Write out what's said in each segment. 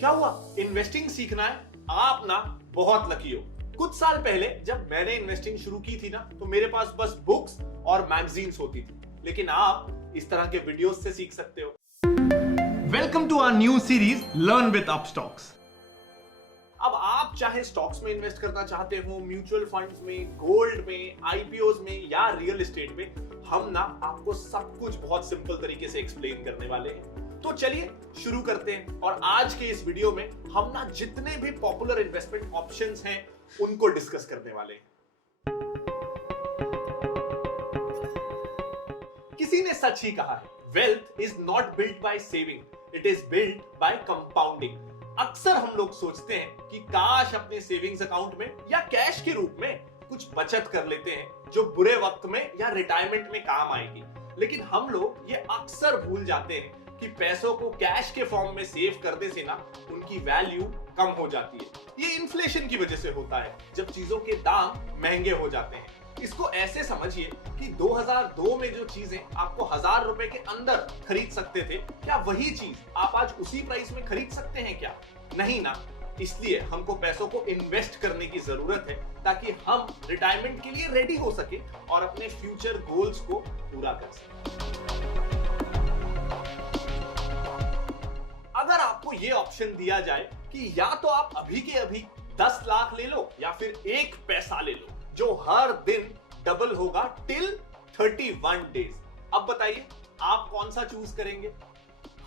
क्या हुआ? इन्वेस्टिंग सीखना है? आप ना बहुत लकी हो। कुछ साल पहले जब मैंने इन्वेस्टिंग शुरू की थी ना, तो मेरे पास बस बुक्स और मैगजीन्स होती थी, लेकिन आप इस तरह के वीडियोस से सीख सकते हो। Welcome to our new series learn with Upstox. अब आप चाहे स्टॉक्स में इन्वेस्ट करना चाहते हो, म्यूचुअल फंड्स में, गोल्ड में, आईपीओज में या रियल एस्टेट में, हम ना आपको सब कुछ बहुत सिंपल तरीके से एक्सप्लेन करने वाले हैं। तो चलिए शुरू करते हैं। और आज के इस वीडियो में हम ना जितने भी पॉपुलर इन्वेस्टमेंट ऑप्शंस हैं उनको डिस्कस करने वाले हैं। किसी ने सच ही कहा है, wealth is not built by saving, it is built by compounding. अक्सर हम लोग सोचते हैं कि काश अपने सेविंग्स अकाउंट में या कैश के रूप में कुछ बचत कर लेते हैं जो बुरे वक्त में या रिटायरमेंट में काम आएगी, लेकिन हम लोग ये अक्सर भूल जाते हैं कि पैसों को कैश के फॉर्म में सेव करने से ना उनकी वैल्यू कम हो जाती है। ये इन्फ्लेशन की वजह से होता है, जब चीजों के दाम महंगे हो जाते हैं। इसको ऐसे समझिए कि 2002 में जो चीजें आपको 1000 रुपए के अंदर खरीद सकते थे, क्या वही चीज आप आज उसी प्राइस में खरीद सकते हैं क्या? नहीं ना। इसलिए हमको पैसों को इन्वेस्ट करने की जरूरत है ताकि हम रिटायरमेंट के लिए रेडी हो सके और अपने फ्यूचर गोल्स को पूरा कर सके। अगर आपको यह ऑप्शन दिया जाए कि या तो आप अभी के अभी 10 लाख ले लो या फिर 1 पैसा ले लो जो हर दिन डबल होगा टिल 31 डेज, अब बताइए आप कौन सा चूज करेंगे?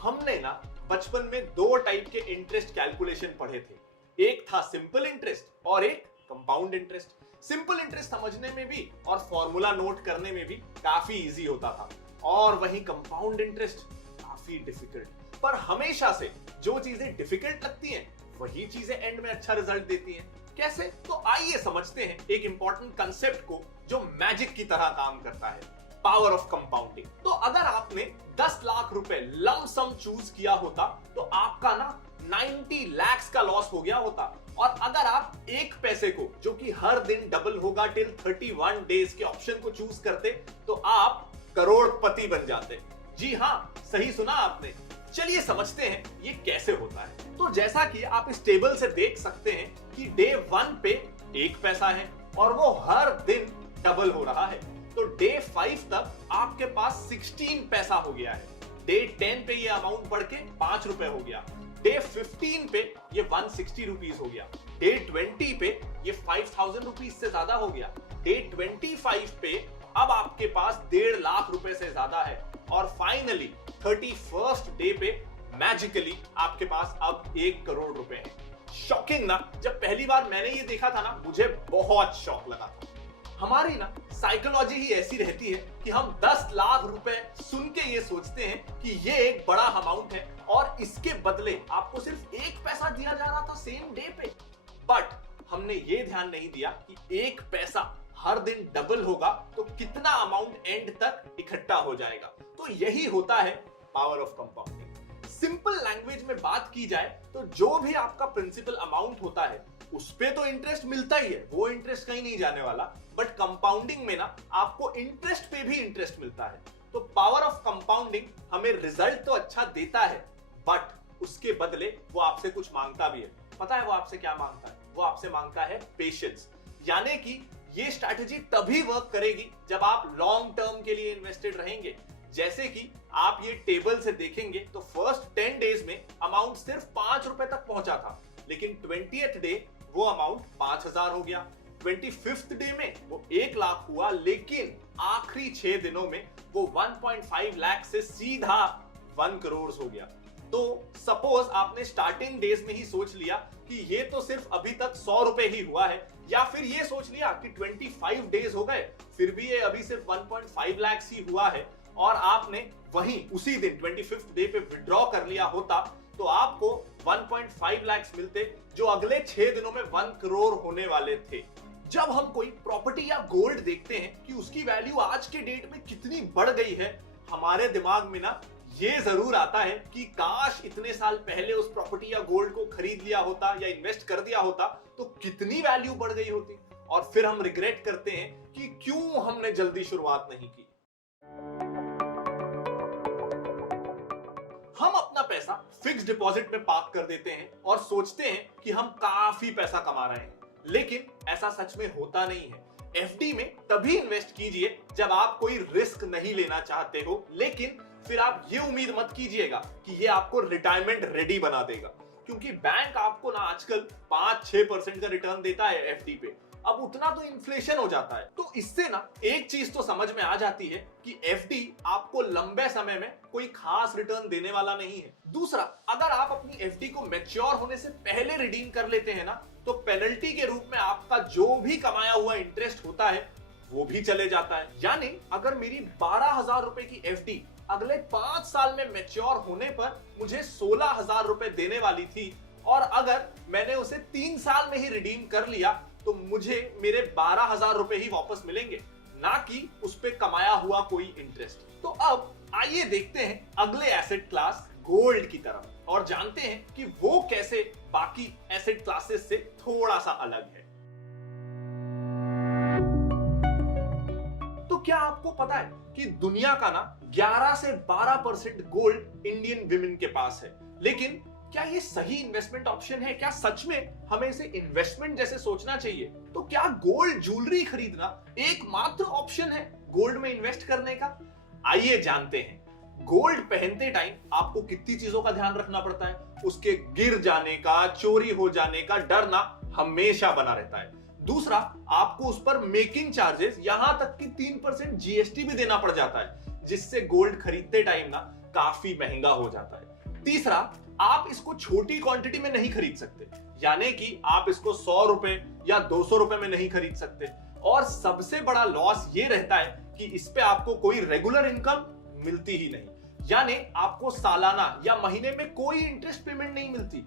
हमने ना बचपन में 2 टाइप के इंटरेस्ट कैलकुलेशन पढ़े थे, एक था सिंपल इंटरेस्ट और एक कंपाउंड इंटरेस्ट। सिंपल इंटरेस्ट समझने में भी और फॉर्मूला नोट करने में भी काफी इजी होता था, और वहीं कंपाउंड इंटरेस्ट काफी डिफिकल्ट। पर हमेशा से जो चीजें डिफिकल्ट लगती हैं वही चीजें एंड में अच्छा रिजल्ट देती हैं। कैसे? तो आइए समझते हैं एक इंपॉर्टेंट कंसेप्ट को जो मैजिक की तरह काम करता है, पावर ऑफ कंपाउंडिंग। तो अगर आपने 10 लाख रुपए लम सम चूज किया होता तो आपका ना 90 लाख का लॉस हो गया होता, और अगर आप 1 पैसे को जो कि हर दिन डबल होगा टिल 31 डेज के ऑप्शन को चूज करते तो आप करोड़पति बन जाते। जी हां, सही सुना आपने। चलिए समझते हैं ये कैसे होता है। तो जैसा कि आप इस टेबल से देख सकते हैं कि डे 1 पे 1 पैसा है और वो हर दिन डबल हो रहा है, तो डे 5 तक आपके पास 16 पैसा हो गया है। डे 10 पे ये अमाउंट बढ़ के 5 रुपए हो गया। डे 15 पे ये 160 रुपीज हो गया। डे 20 पे ये 5000 रुपीज से ज्यादा हो गया। डे 25 पे अब आपके पास 1.5 लाख रुपए से ज्यादा है, और फाइनली 31st डे पे मैजिकली आपके पास अब 1 करोड़ रुपए हैं। शॉकिंग ना? जब पहली बार मैंने ये देखा था ना, मुझे बहुत शॉक लगा था। हमारी ना साइकोलॉजी ही ऐसी रहती है कि हम 10 लाख रुपए सुन के ये सोचते हैं कि ये एक बड़ा अमाउंट है और इसके बदले आपको सिर्फ 1 पैसा दिया जा रहा था सेम डे पे। बट हमने ये ध्यान नहीं दिया कि 1 पैसा हर दिन डबल होगा तो कितना अमाउंट एंड तक इकट्ठा हो जाएगा। तो यही होता है power of compounding. Simple language में बात की जाए तो जो भी आपका प्रिंसिपल अमाउंट होता है उस पे तो इंटरेस्ट मिलता ही है, वो इंटरेस्ट कहीं नहीं जाने वाला, बट कंपाउंडिंग में ना आपको इंटरेस्ट पे भी इंटरेस्ट मिलता है। तो पावर ऑफ कंपाउंडिंग हमें रिजल्ट तो अच्छा देता है, बट उसके बदले वो आपसे कुछ मांगता भी है। पता है वो आपसे क्या मांगता है? वो आपसे मांगता है पेशेंस। यानी कि ये स्ट्रैटेजी तभी वर्क करेगी जब आप लॉन्ग टर्म के लिए इन्वेस्टेड रहेंगे। जैसे कि आप ये टेबल से देखेंगे तो फर्स्ट 10 डेज में अमाउंट सिर्फ 5 रुपए तक पहुंचा था, लेकिन 20th डे वो अमाउंट 5000 हो गया। 25th डे में वो 1 लाख हुआ, लेकिन आखिरी 6 दिनों में वो 1.5 लाख से सीधा 1 करोड़ हो गया। तो सपोज आपने स्टार्टिंग डेज में ही सोच लिया कि ये तो सिर्फ अभी तक 100 रुपए ही हुआ है, या फिर ये सोच लिया कि 25 डेज हो गए फिर भी ये अभी सिर्फ 1.5 लाख ही हुआ है, और आपने वहीं उसी दिन 25th डे पे विड्रॉ कर लिया होता तो आपको 1.5 लाख मिलते, जो अगले 6 दिनों में 1 करोड़ होने वाले थे। जब हम कोई प्रॉपर्टी या गोल्ड देखते हैं कि उसकी वैल्यू आज के डेट में कितनी बढ़ गई है, हमारे दिमाग में ना ये जरूर आता है कि काश इतने साल पहले उस प्रॉपर्टी या गोल्ड को खरीद लिया होता या इन्वेस्ट कर दिया होता तो कितनी वैल्यू बढ़ गई होती, और फिर हम रिग्रेट करते हैं कि क्यों हमने जल्दी शुरुआत नहीं की। हम अपना पैसा फिक्स डिपॉजिट में पार्क कर देते हैं और सोचते हैं कि हम काफी पैसा कमा रहे हैं, लेकिन ऐसा सच में होता नहीं है। एफडी में तभी इन्वेस्ट कीजिए जब आप कोई रिस्क नहीं लेना चाहते हो, लेकिन फिर आप ये उम्मीद मत कीजिएगा कि ये आपको रिटायरमेंट रेडी बना देगा, क्योंकि बैंक आपको ना आजकल 5-6% का रिटर्न देता है एफडी पे। अब उतना तो इन्फ्लेशन हो जाता है। तो इससे ना एक चीज तो समझ में आ जाती है कि एफडी आपको लंबे समय में कोई खास रिटर्न देने वाला नहीं है। दूसरा, अगर आप अपनी एफडी को मैच्योर होने से पहले रिडीम कर लेते हैं ना, तो पेनल्टी के रूप में आपका जो भी कमाया हुआ इंटरेस्ट होता है वो भी चले जाता है। यानी अगर मेरी 12,000 रुपए की एफडी अगले 5 साल में मैच्योर होने पर मुझे 16,000 रुपए देने वाली थी, और अगर मैंने उसे 3 साल में ही रिडीम कर लिया तो मुझे मेरे 12,000 रुपए ही वापस मिलेंगे, ना कि उस पे कमाया हुआ कोई इंटरेस्ट। तो अब आइए देखते हैं अगले एसेट क्लास गोल्ड की तरफ और जानते हैं कि वो कैसे बाकी एसेट क्लासेस से थोड़ा सा अलग है। तो क्या आपको पता है कि दुनिया का ना 11 से 12% गोल्ड इंडियन विमेन के पास है, लेकिन क्या ये सही इन्वेस्टमेंट ऑप्शन है? क्या सच में हमें इसे इन्वेस्टमेंट जैसे सोचना चाहिए? तो क्या गोल्ड ज्वेलरी खरीदना एकमात्र ऑप्शन है गोल्ड में इन्वेस्ट करने का? आइए जानते हैं। गोल्ड पहनते टाइम आपको कितनी चीजों का ध्यान रखना पड़ता है। उसके गिर जाने का, चोरी हो जाने का डर ना हमेशा बना रहता है। दूसरा, आपको उस पर मेकिंग चार्जेस यहां तक कि 3% जीएसटी भी देना पड़ जाता है, जिससे गोल्ड खरीदते टाइम ना काफी महंगा हो जाता है। तीसरा, आप इसको छोटी क्वांटिटी में नहीं खरीद सकते, यानी कि आप इसको 100 रुपए या 200 रुपए में नहीं खरीद सकते। और सबसे बड़ा लॉस ये रहता है कि इस पे आपको कोई रेगुलर इनकम मिलती ही नहीं, यानी आपको सालाना या महीने में कोई इंटरेस्ट पेमेंट नहीं मिलती।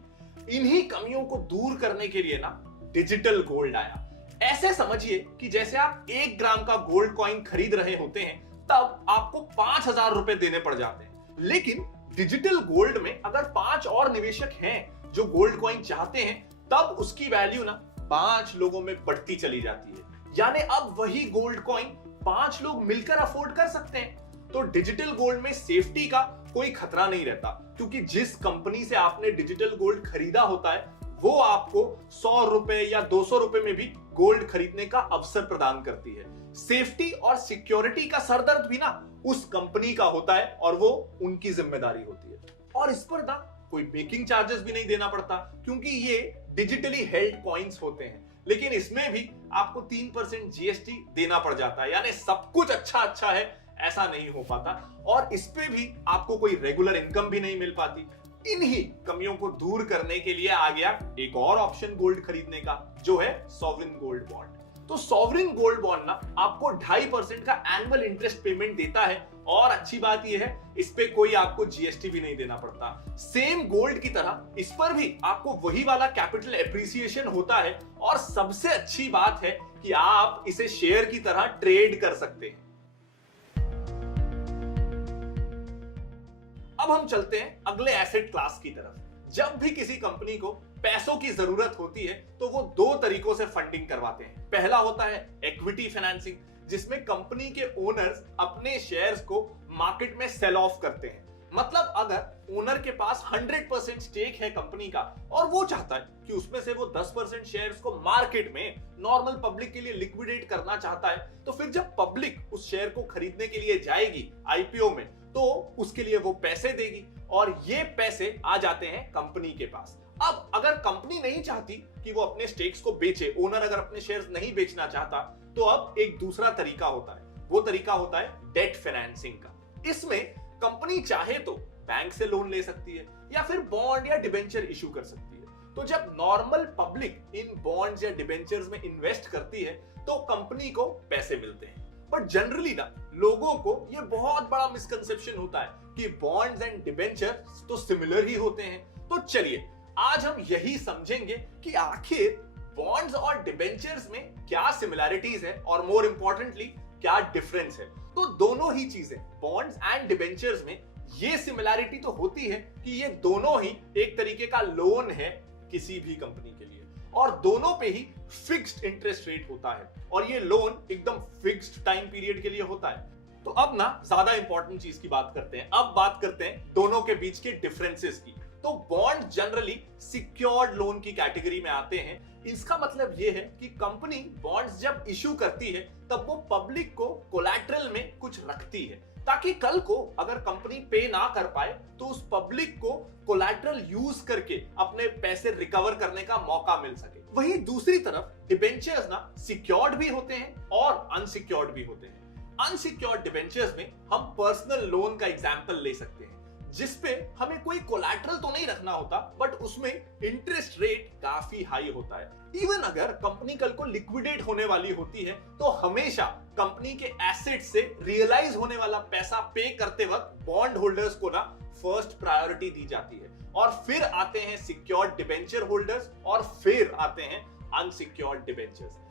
इन्हीं कमियों को दूर करने के लिए ना डिजिटल गोल्ड आया। ऐसे समझिए कि जैसे आप 1 ग्राम का गोल्ड कॉइन खरीद रहे होते हैं, तब आपको 5,000 रुपए देने पड़ जाते हैं। लेकिन डिजिटल गोल्ड में अगर 5 और निवेशक हैं जो गोल्ड कॉइन चाहते हैं, तब उसकी वैल्यू ना 5 लोगों में बढ़ती चली जाती है। यानी अब वही गोल्ड कॉइन 5 लोग मिलकर अफोर्ड कर सकते हैं। तो डिजिटल गोल्ड में सेफ्टी का कोई खतरा नहीं रहता, क्योंकि जिस कंपनी से आपने डिजिटल गोल्ड खरीदा होता है वो आपको 100 रुपए या 200 रुपए में भी गोल्ड खरीदने का अवसर प्रदान करती है। सेफ्टी और सिक्योरिटी का सरदर्द भी ना उस कंपनी का होता है और वो उनकी जिम्मेदारी होती है। और इस पर ना कोई मेकिंग चार्जेस भी नहीं देना पड़ता, क्योंकि ये डिजिटली हेल्ड कॉइन्स होते हैं। लेकिन इसमें भी आपको 3% जीएसटी देना पड़ जाता है, यानी सब कुछ अच्छा है ऐसा नहीं हो पाता। और इस पे भी आपको कोई रेगुलर इनकम भी नहीं मिल पाती। इन्हीं कमियों को दूर करने के लिए आ गया एक और ऑप्शन गोल्ड खरीदने का, जो है सॉवरिन गोल्ड बॉन्ड। तो सॉवरिन गोल्ड बॉन्ड ना आपको 2.5% का एनुअल इंटरेस्ट पेमेंट देता है, और अच्छी बात यह है इस पे कोई आपको जीएसटी भी नहीं देना पड़ता। सेम गोल्ड की तरह इस पर भी आपको वही वाला कैपिटल एप्रिसिएशन होता है, और सबसे अच्छी बात है कि आप इसे शेयर की तरह ट्रेड कर सकते हैं। अब हम चलते हैं अगले एसेट क्लास की तरफ। जब भी किसी कंपनी को पैसों की जरूरत होती है तो वो 2 तरीकों से फंडिंग करवाते हैं। पहला होता है इक्विटी फाइनेंसिंग, जिसमें कंपनी के ओनर्स अपने शेयर्स को मार्केट में सेल ऑफ करते हैं। मतलब अगर ओनर के पास 100% स्टेक है कंपनी का और वो चाहता है कि उसमें से वो 10% शेयर्स को मार्केट में नॉर्मल पब्लिक के लिए लिक्विडेट करना चाहता है, तो फिर जब पब्लिक उस शेयर को खरीदने के लिए जाएगी आईपीओ में, तो उसके लिए वो पैसे देगी और ये पैसे आ जाते हैं कंपनी के पास। अब अगर कंपनी नहीं चाहती कि वो अपने स्टेक्स को बेचे, ओनर अगर अपने शेयर्स नहीं बेचना चाहता, तो अब एक दूसरा तरीका होता है। वो तरीका होता है डेट फाइनेंसिंग का। इसमें कंपनी चाहे तो बैंक से लोन ले सकती है या फिर बॉन्ड या डिबेंचर इशू कर सकती है। तो जब नॉर्मल पब्लिक इन बॉन्ड्स या डिबेंचर्स में इन्वेस्ट करती है तो कंपनी को पैसे मिलते हैं। बट जनरली ना लोगों को ये बहुत बड़ा मिसकंसेप्शन होता है कि बॉन्ड्स एंड डिबेंचर्स तो सिमिलर ही होते हैं। तो चलिए आज हम यही समझेंगे कि आखिर बॉन्ड्स और डिबेंचर्स में क्या सिमिलैरिटीज है और मोर इंपॉर्टेंटली क्या डिफरेंस है। तो दोनों ही चीजें, बॉन्ड्स एंड डिबेंचर्स में ये सिमिलैरिटी तो होती है कि ये दोनों ही एक तरीके का लोन है किसी भी कंपनी के लिए, और दोनों पे ही फिक्स्ड इंटरेस्ट रेट होता है, और ये लोन एकदम फिक्स्ड टाइम पीरियड के लिए होता है। तो अब ना ज्यादा इंपॉर्टेंट चीज की बात करते हैं। अब बात करते हैं दोनों के बीच के डिफरेंसेस की। तो बॉन्ड जनरली सिक्योर्ड लोन की कैटेगरी में आते हैं। इसका मतलब यह है कि कंपनी बॉन्ड्स जब इशू करती है तब वो पब्लिक को कोलैटरल में कुछ रखती है, ताकि कल को अगर कंपनी पे ना कर पाए तो उस पब्लिक को कोलैटरल यूज करके अपने पैसे रिकवर करने का मौका मिल सके। वहीं दूसरी तरफ डिबेंचर्स ना सिक्योर्ड भी होते हैं और अनसिक्योर्ड भी होते हैं। अनसिक्योर्ड डिबेंचर्स में हम पर्सनल लोन का एग्जांपल ले सकते हैं, जिसपे हमें कोई कोलैटरल तो नहीं रखना होता, बट उसमें इंटरेस्ट रेट काफी हाई होता है। इवन अगर कंपनी कल को लिक्विडेट होने वाली होती है तो हमेशा कंपनी के एसेट से रियलाइज होने वाला पैसा पे करते वक्त बॉन्ड होल्डर्स को ना फर्स्ट प्रायोरिटी दी जाती है, और फिर आते हैं सिक्योर्ड डिबेंचर होल्डर्स, और फिर आते हैं अनसिक्योर्ड डिबेंचर्स।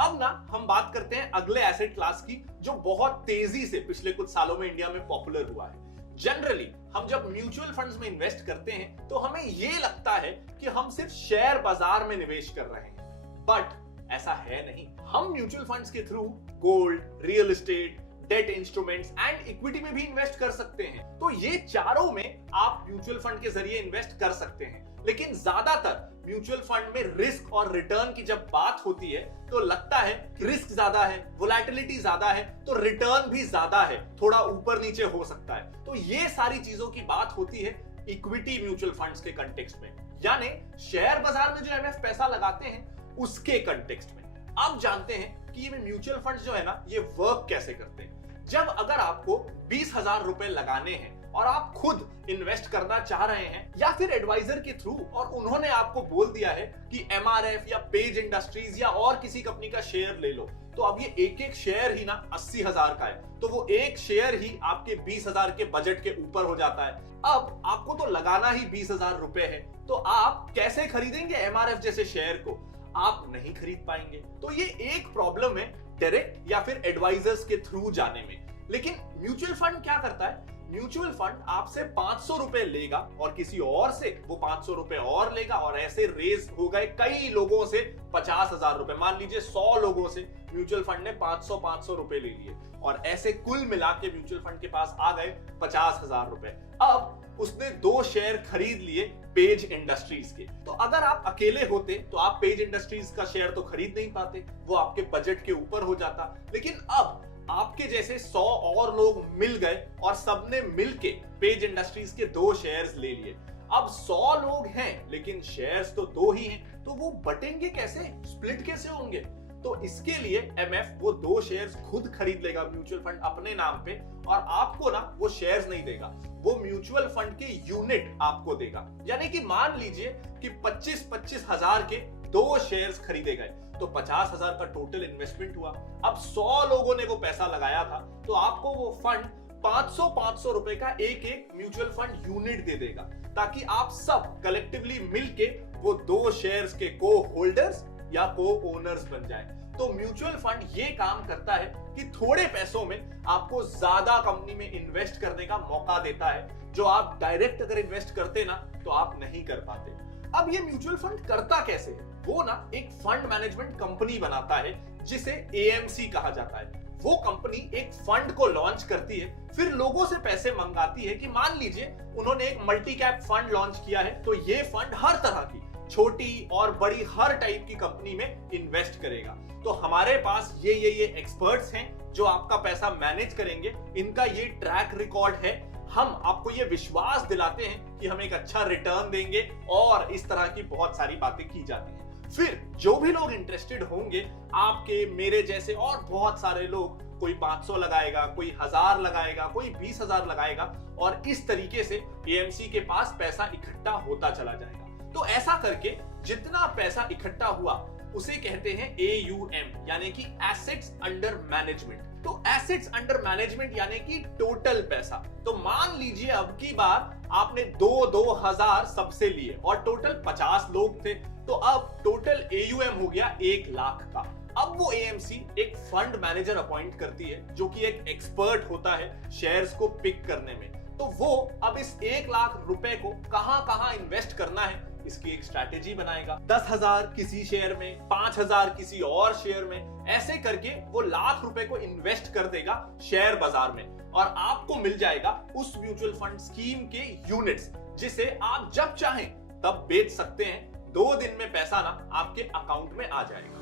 अब ना हम बात करते हैं अगले एसेट क्लास की, जो बहुत तेजी से पिछले कुछ सालों में इंडिया में पॉपुलर हुआ है। जनरली हम जब म्यूचुअल फंड्स में इन्वेस्ट करते हैं तो हमें यह लगता है कि हम सिर्फ शेयर बाजार में निवेश कर रहे हैं, बट ऐसा है नहीं। हम म्यूचुअल फंड्स के through gold, real estate, debt instruments and equity में भी इन्वेस्ट कर सकते हैं। तो ये चारों में आप म्यूचुअल फंड के जरिए इन्वेस्ट कर सकते हैं। लेकिन ज्यादातर म्यूचुअल फंड में रिस्क और रिटर्न की जब बात होती है तो लगता है कि रिस्क ज्यादा है, वोलेटिलिटी ज्यादा है, तो रिटर्न भी ज्यादा है, थोड़ा ऊपर नीचे हो सकता है। तो ये सारी चीजों की बात होती है इक्विटी म्यूचुअल फंड्स के कंटेक्स्ट में, यानी शेयर बाजार में जो एमएफ पैसा लगाते हैं उसके कंटेक्स्ट में। अब जानते हैं कि ये म्यूचुअल फंड्स जो है ना, ये वर्क कैसे करते हैं। जब अगर आपको 20,000 रुपए लगाने हैं और आप खुद इन्वेस्ट करना चाह रहे हैं, या फिर एडवाइजर के थ्रू, और उन्होंने आपको बोल दिया है कि एमआरएफ या पेज इंडस्ट्रीज या और किसी कंपनी का शेयर ले लो, तो अब ये एक एक शेयर ही ना 80,000 का है, तो वो एक शेयर ही आपके 20,000 के बजट के ऊपर हो जाता है। अब आपको तो लगाना ही 20,000 रुपए है, तो आप कैसे खरीदेंगे एमआरएफ जैसे शेयर को? आप नहीं खरीद पाएंगे। तो ये एक प्रॉब्लम है डायरेक्ट या फिर एडवाइजर्स के थ्रू जाने में। लेकिन म्यूचुअल फंड क्या करता है? म्यूचुअल फंड आपसे 500 रुपए लेगा और किसी और से वो 500 रुपए और लेगा, और ऐसे रेज हो गए कई लोगों से 50,000 रुपए। मान लीजिए 100 लोगों से म्यूचुअल फंड ने 500 रुपए ले लिए, और ऐसे कुल मिला के म्यूचुअल फंड के पास आ गए 50,000 रुपए। अब उसने 2 शेयर खरीद लिए पेज इंडस्ट्रीज के। तो अगर आप अकेले होते तो आप पेज इंडस्ट्रीज का शेयर तो खरीद नहीं पाते, वो आपके बजट के ऊपर हो जाता। लेकिन अब आपके जैसे 100 और लोग मिल गए और सबने मिलके पेज इंडस्ट्रीज के 2 शेयर्स ले लिए। अब 100 लोग हैं लेकिन शेयर्स तो 2 ही हैं, तो वो बटेंगे कैसे, स्प्लिट कैसे होंगे? तो इसके लिए एमएफ वो 2 शेयर्स खुद खरीद लेगा म्यूचुअल फंड अपने नाम पे, और आपको ना वो शेयर्स नहीं देगा, वो म्यूचुअल फंड के यूनिट आपको देगा। यानी कि मान लीजिए कि 25-25 हजार के 2 शेयर्स खरीदे गए, तो 50,000 का टोटल इन्वेस्टमेंट हुआ। अब 100 लोगों ने वो पैसा लगाया था, तो आपको वो फंड 500 रुपए का एक एक म्यूचुअल फंड यूनिट दे देगा, ताकि आप सब कलेक्टिवली मिलके वो 2 शेयर्स के को होल्डर्स या को ओनर्स बन जाए। तो म्यूचुअल फंड ये काम करता है कि थोड़े पैसों में आपको ज्यादा कंपनी में इन्वेस्ट करने का मौका देता है, जो आप डायरेक्ट अगर इन्वेस्ट करते ना तो आप नहीं कर पाते। अब ये म्यूचुअल फंड करता कैसे है? वो ना एक फंड मैनेजमेंट कंपनी बनाता है जिसे एएमसी कहा जाता है। वो कंपनी एक फंड को लॉन्च करती है, फिर लोगों से पैसे मंगाती है कि मान लीजिए उन्होंने एक मल्टी कैप फंड लॉन्च किया है, तो ये फंड हर तरह की छोटी और बड़ी हर टाइप की कंपनी में इन्वेस्ट करेगा। तो हमारे पास ये एक्सपर्ट्स हैं जो आपका पैसा मैनेज करेंगे, इनका ये ट्रैक रिकॉर्ड है। हम आपको ये विश्वास दिलाते हैं कि हम एक अच्छा रिटर्न देंगे, और इस तरह की बहुत सारी बातें की जाती हैं। फिर जो भी लोग इंटरेस्टेड होंगे, आपके मेरे जैसे और बहुत सारे लोग, कोई 500 लगाएगा, कोई 1000 लगाएगा, कोई 20,000 लगाएगा, और इस तरीके से एएमसी के पास पैसा इकट्ठा होता चला जाएगा। तो ऐसा करके जितना पैसा इकट्ठा हुआ उसे कहते हैं AUM, यानी कि एसेट्स अंडर मैनेजमेंट। तो एसेट्स अंडर मैनेजमेंट यानी कि टोटल पैसा। तो मान लीजिए अब की बार आपने 2,000 सबसे लिए और टोटल 50 लोग थे, तो अब टोटल AUM हो गया 1 लाख का। अब वो AMC एक फंड मैनेजर अपॉइंट करती है, जो कि एक एक्सपर्ट होता है शेयर्स को पिक करने में। तो वो अब इस 1 लाख रुपए को कहां कहां इन्वेस्ट करना है, इसकी एक स्ट्रैटेजी बनाएगा। 10,000 किसी शेयर में, 5,000 किसी और शेयर में, ऐसे करके वो लाख रुपए को इन्वेस्ट कर देगा शेयर बाजार में और आपको मिल जाएगा उस म्यूचुअल फंड स्कीम के यूनिट्स, जिसे आप जब चाहें तब बेच सकते हैं। 2 दिन में पैसा ना आपके अकाउंट में आ जाएगा।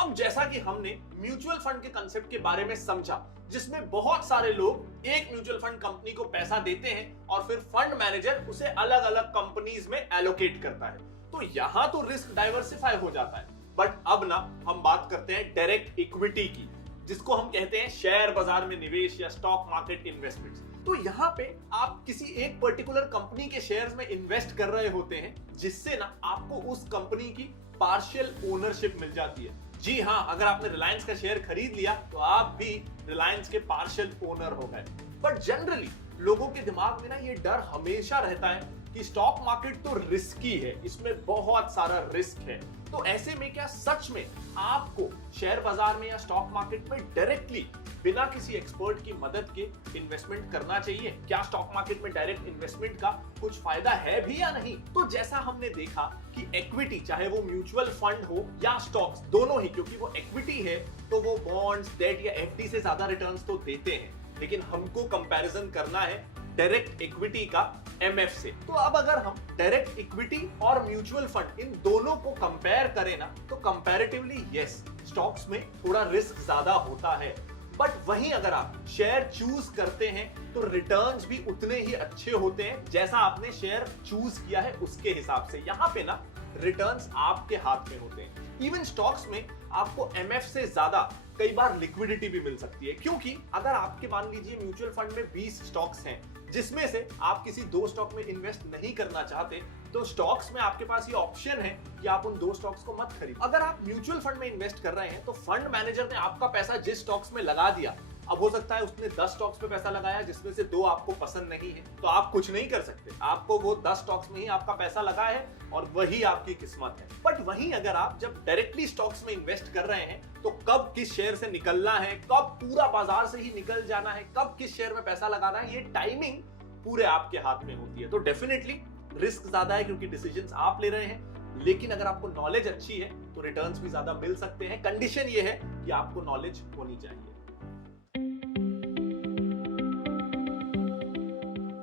अब जैसा कि हमने म्यूचुअल फंड के कंसेप्ट के बारे में समझा, जिसमें बहुत सारे लोग एक म्यूचुअल फंड कंपनी को पैसा देते हैं और फिर फंड मैनेजर उसे अलग अलग कंपनीज में एलोकेट करता है, तो यहां तो रिस्क डाइवर्सिफाई हो जाता है। बट अब ना हम बात करते हैं डायरेक्ट इक्विटी की, जिसको हम कहते हैं शेयर बाजार में निवेश या स्टॉक मार्केट इन्वेस्टमेंट्स। तो यहाँ पे आप किसी एक पर्टिकुलर कंपनी के शेयर्स में इन्वेस्ट कर रहे होते हैं, जिससे ना आपको उस कंपनी की पार्शियल ओनरशिप मिल जाती है। जी हाँ, अगर आपने रिलायंस का शेयर खरीद लिया तो आप भी रिलायंस के पार्शियल ओनर हो गए। बट जनरली लोगों के दिमाग में ना ये डर हमेशा रहता है कि स्टॉक मार्केट तो रिस्की है, इसमें बहुत सारा रिस्क है। तो ऐसे में क्या सच में आपको शेयर बाजार में या स्टॉक मार्केट में डायरेक्टली बिना किसी एक्सपर्ट की मदद के इन्वेस्टमेंट करना चाहिए? क्या स्टॉक मार्केट में डायरेक्ट इन्वेस्टमेंट का कुछ फायदा है भी या नहीं? तो जैसा हमने देखा कि इक्विटी, चाहे वो म्यूचुअल फंड हो या स्टॉक्स, दोनों ही, क्योंकि वो इक्विटी है तो वो बॉन्ड्स, डेट या एफडी से ज्यादा रिटर्न्स तो देते हैं, लेकिन हमको कंपैरिजन करना है डायरेक्ट इक्विटी का एमएफ से। तो अब अगर हम डायरेक्ट इक्विटी और म्यूचुअल फंड इन दोनों को कंपेयर करें ना, तो कंपैरेटिवली यस, स्टॉक्स में थोड़ा रिस्क ज्यादा होता है। बट वहीं अगर आप शेयर चूज करते हैं तो रिटर्न्स भी उतने ही अच्छे होते हैं जैसा आपने शेयर चूज किया है उसके हिसाब से। यहाँ पे ना रिटर्न्स आपके हाथ में होते हैं। इवन स्टॉक्स में आपको एमएफ से ज्यादा कई बार लिक्विडिटी भी मिल सकती है, क्योंकि अगर आपके मान लीजिए म्यूचुअल फंड में 20 स्टॉक्स हैं, जिसमें से आप किसी 2 स्टॉक में इन्वेस्ट नहीं करना चाहते, तो स्टॉक्स में आपके पास ये ऑप्शन है कि आप उन 2 स्टॉक्स को मत खरीदो। अगर आप म्यूचुअल फंड में इन्वेस्ट कर रहे हैं तो फंड मैनेजर ने आपका पैसा जिस स्टॉक्स में लगा दिया, अब हो सकता है उसने 10 स्टॉक्स पे पैसा लगाया जिसमें से 2 आपको पसंद नहीं है, तो आप कुछ नहीं कर सकते। आपको वो 10 स्टॉक्स में ही आपका पैसा लगा है और वही आपकी किस्मत है। बट वहीं अगर आप जब डायरेक्टली स्टॉक्स में इन्वेस्ट कर रहे हैं, तो कब किस शेयर से निकलना है, कब पूरा बाजार से ही निकल जाना है, कब किस शेयर में पैसा लगाना है, ये टाइमिंग पूरे आपके हाथ में होती है। तो डेफिनेटली रिस्क ज्यादा है क्योंकि डिसीजंस आप ले रहे हैं, लेकिन अगर आपको नॉलेज अच्छी है तो रिटर्न्स भी ज्यादा मिल सकते हैं। कंडीशन ये है कि आपको नॉलेज होनी चाहिए।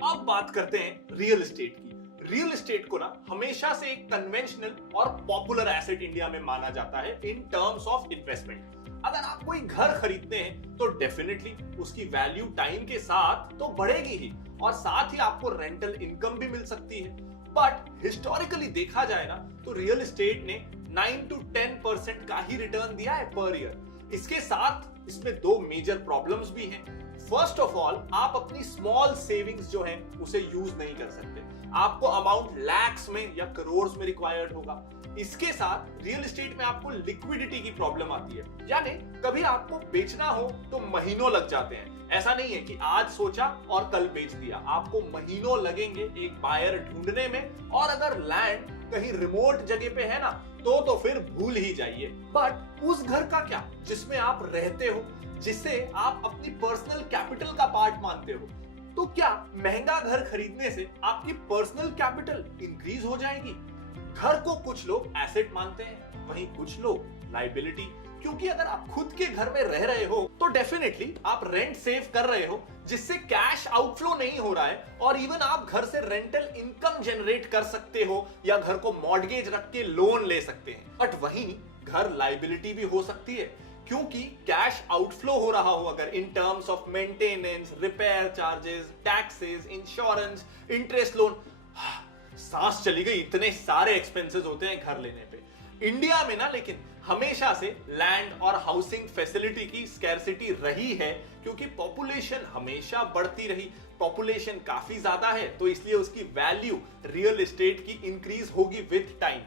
अब बात करते हैं रियल एस्टेट की। रियल एस्टेट को ना हमेशा से एक कन्वेंशनल और पॉपुलर एसेट इंडिया में माना जाता है इन टर्म्स ऑफ इन्वेस्टमेंट। अगर आप कोई घर खरीदते हैं तो डेफिनेटली उसकी वैल्यू टाइम के साथ तो बढ़ेगी ही, और साथ ही आपको रेंटल इनकम भी मिल सकती है। बट हिस्टोरिकली देखा जाए ना तो रियल एस्टेट ने 9 to 10% का ही रिटर्न दिया है पर ईयर। इसके साथ इसमें 2 मेजर प्रॉब्लम्स भी हैं। फर्स्ट ऑफ ऑल, आप अपनी स्मॉल सेविंग्स जो है उसे यूज नहीं कर सकते। आपको अमाउंट लैक्स में या करोड़ में रिक्वायर्ड होगा। इसके साथ रियल एस्टेट में आपको लिक्विडिटी की प्रॉब्लम आती है, यानी कभी आपको बेचना हो तो महीनों लग जाते हैं। ऐसा नहीं है कि आज सोचा और कल बेच दिया, आपको महीनों लगेंगे एक बायर ढूंढने में, और अगर लैंड कहीं रिमोट जगह पे है ना तो फिर भूल ही जाइए। बट उस घर का क्या जिसमें आप रहते हो, जिसे आप अपनी पर्सनल कैपिटल का पार्ट मानते हो, तो क्या महंगा घर खरीदने से आपकी पर्सनल कैपिटल इंक्रीज हो जाएगी? घर को कुछ लोग एसेट मानते हैं, वहीं कुछ लोग लायबिलिटी, क्योंकि अगर आप खुद के घर में रह रहे हो तो डेफिनेटली आप रेंट सेव कर रहे हो, जिससे कैश आउटफ्लो नहीं हो रहा है, और इवन आप घर से रेंटल इनकम जनरेट कर सकते हो या घर को मॉर्गेज रख के लोन ले सकते हैं। बट वहीं घर लायबिलिटी भी हो सकती है, क्योंकि कैश आउटफ्लो हो रहा हो अगर in terms of maintenance, repair charges, taxes, insurance, interest, loan, सांस चली गई, इतने सारे एक्सपेंसेस होते हैं घर लेने पे। इंडिया में ना लेकिन हमेशा से लैंड और हाउसिंग फैसिलिटी की स्कैर्सिटी रही है, क्योंकि पॉपुलेशन हमेशा बढ़ती रही, पॉपुलेशन काफी ज्यादा है, तो इसलिए उसकी वैल्यू रियल एस्टेट की इंक्रीज होगी विद टाइम।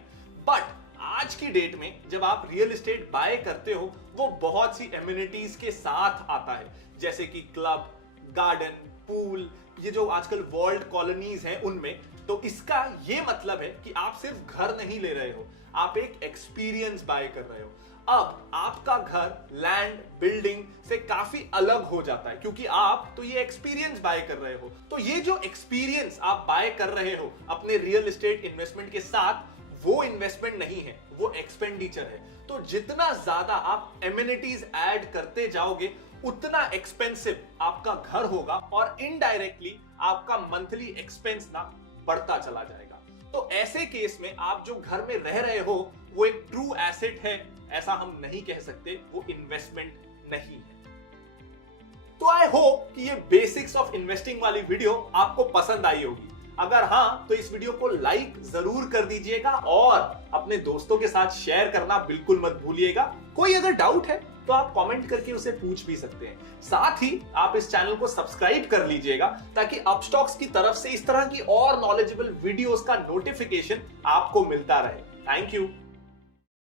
बट आज की डेट में जब आप रियल एस्टेट बाय करते हो, वो बहुत सी एमिनिटीज के साथ आता है, जैसे कि क्लब, गार्डन, पूल, ये जो आजकल वर्ल्ड कॉलोनीज हैं उनमें। तो इसका ये मतलब है कि आप सिर्फ घर नहीं ले रहे हो, आप एक एक्सपीरियंस बाय कर रहे हो। अब आपका घर लैंड बिल्डिंग से काफी अलग हो जाता है क्योंकि आप तो ये एक्सपीरियंस बाय कर रहे हो। तो ये जो एक्सपीरियंस आप बाय कर रहे हो अपने रियल एस्टेट इन्वेस्टमेंट के साथ, वो इन्वेस्टमेंट नहीं है, वो एक्सपेंडिचर है। तो जितना ज्यादा आप एमिनिटीज ऐड करते जाओगे उतना एक्सपेंसिव आपका घर होगा और इनडायरेक्टली आपका मंथली एक्सपेंस ना बढ़ता चला जाएगा। तो ऐसे केस में आप जो घर में रह रहे हो वो एक ट्रू एसेट है ऐसा हम नहीं कह सकते, वो इन्वेस्टमेंट नहीं है। तो आई होप कि ये बेसिक्स ऑफ इन्वेस्टिंग वाली वीडियो आपको पसंद आई होगी। अगर हाँ तो इस वीडियो को लाइक जरूर कर दीजिएगा और अपने दोस्तों के साथ शेयर करना बिल्कुल मत भूलिएगा। कोई अगर डाउट है तो आप कमेंट करके उसे पूछ भी सकते हैं। साथ ही आप इस चैनल को सब्सक्राइब कर लीजिएगा ताकि अपस्टॉक्स की तरफ से इस तरह की और नॉलेजेबल वीडियोस का नोटिफिकेशन आपको मिलता रहे। Thank you.